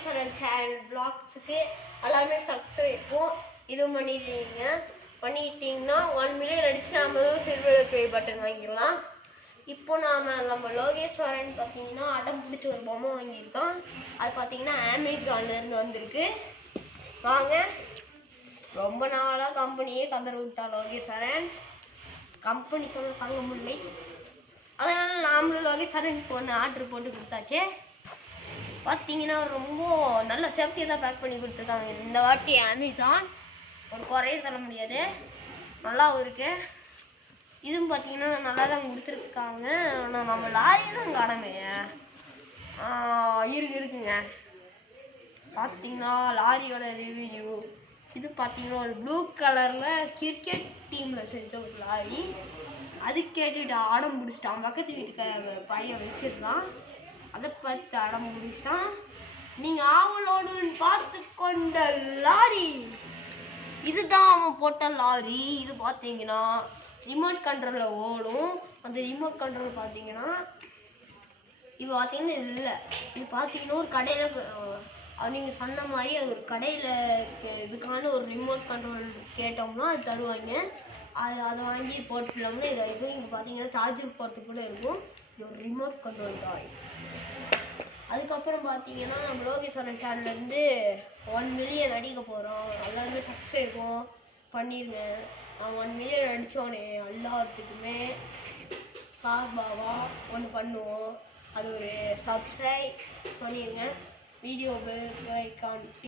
Logeswaran channel பிளாக்ஸுக்கு எல்லாமே சப்ஸ்கிரைப்பும் இதுவும் பண்ணிட்டீங்கன்னா 1 மில்லியன் அடிச்சு நாம சில்வர் ப்ளே பட்டன் வாங்கிடலாம். இப்போ நம்ம லோகேஸ்வரன் பார்த்தீங்கன்னா அடம் பிடிச்சி ஒரு பொம்மை வாங்கியிருக்கோம். அது பார்த்தீங்கன்னா அமேசான்லேருந்து வந்திருக்கு. வாங்க, ரொம்ப நாளாக கம்பெனியே கதற விட்டா லோகேஸ்வரன். கம்பெனி தொல்லை தாங்க முடியலை. அதனால் நாமளும் லோகேஸ்வரனுக்கு ஒன்று ஆர்டர் போட்டு கொடுத்தாச்சு. பார்த்தீங்கன்னா ரொம்ப நல்ல சேஃப்டியாக தான் பேக் பண்ணி கொடுத்துருக்காங்க இந்த வாட்டி அமேசான். ஒரு குறையும் சொல்ல முடியாது, நல்லாவும் இருக்கு. இதுவும் பார்த்தீங்கன்னா நல்லா தான் கொடுத்துருக்காங்க. ஆனால் நம்ம லாரியும் காணமே இருக்குங்க. பார்த்தீங்கன்னா லாரியோட ரிவ்யூ இது பார்த்தீங்கன்னா ஒரு ப்ளூ கலரில் கிரிக்கெட் டீமில் செஞ்ச ஒரு லாரி. அது கேட்டுட்டு அடம் பிடிச்சிட்டான். பக்கத்து வீட்டுக்கு பையன் வச்சிருந்தான், அதை பார்த்து அடம் பிடிச்சிட்டான். நீங்கள் ஆவலோடு பார்த்து கொண்ட லாரி இதுதான் அவன் போட்ட லாரி. இது பார்த்தீங்கன்னா ரிமோட் கண்ட்ரோலில் ஓடும். அந்த ரிமோட் கண்ட்ரோல் பார்த்தீங்கன்னா இது பார்த்தீங்கன்னா இல்லை. இது பார்த்தீங்கன்னா ஒரு கடையில் நீங்கள் சொன்ன மாதிரி அது ஒரு கடையில் இதுக்கான ஒரு ரிமோட் கண்ட்ரோல் கேட்டோம்னா அது தருவாங்க. அதை வாங்கி போட்டுக்கலாம்னா இது இங்கே பார்த்தீங்கன்னா சார்ஜர் போகிறதுக்குள்ளே இருக்கும். இது ஒரு ரிமோட் கண்ட்ரோல் தான். அதுக்கப்புறம் பார்த்தீங்கன்னா நம்ம லோகேஸ்வரன் சேனல்லேருந்து 1 மில்லியன் அடிக்க போகிறோம். எல்லாருமே சப்ஸ்கிரைபும் பண்ணிடுங்க. 1 மில்லியன் அடித்தோன்னே எல்லாத்துக்குமே சார்பாக ஒன்று பண்ணுவோம். அது ஒரு சப்ஸ்கிரைப் பண்ணிடுங்க. Video bell icon